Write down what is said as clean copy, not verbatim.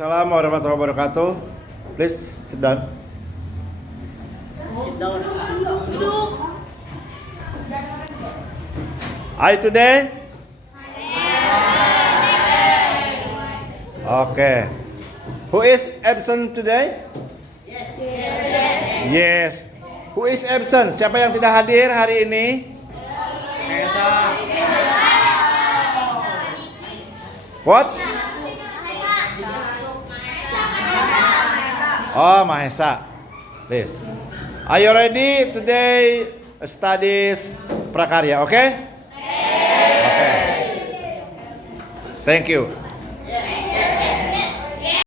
Waalaikumsalam warahmatullahi wabarakatuh. Please sit down. Sit down. Duduk. I today? Okay. Who is absent today? Yes. Who is absent? Siapa yang tidak hadir hari ini? What? Oh, Mahesa. Please. Are you ready today studies prakarya? Okay? Okay. Thank you.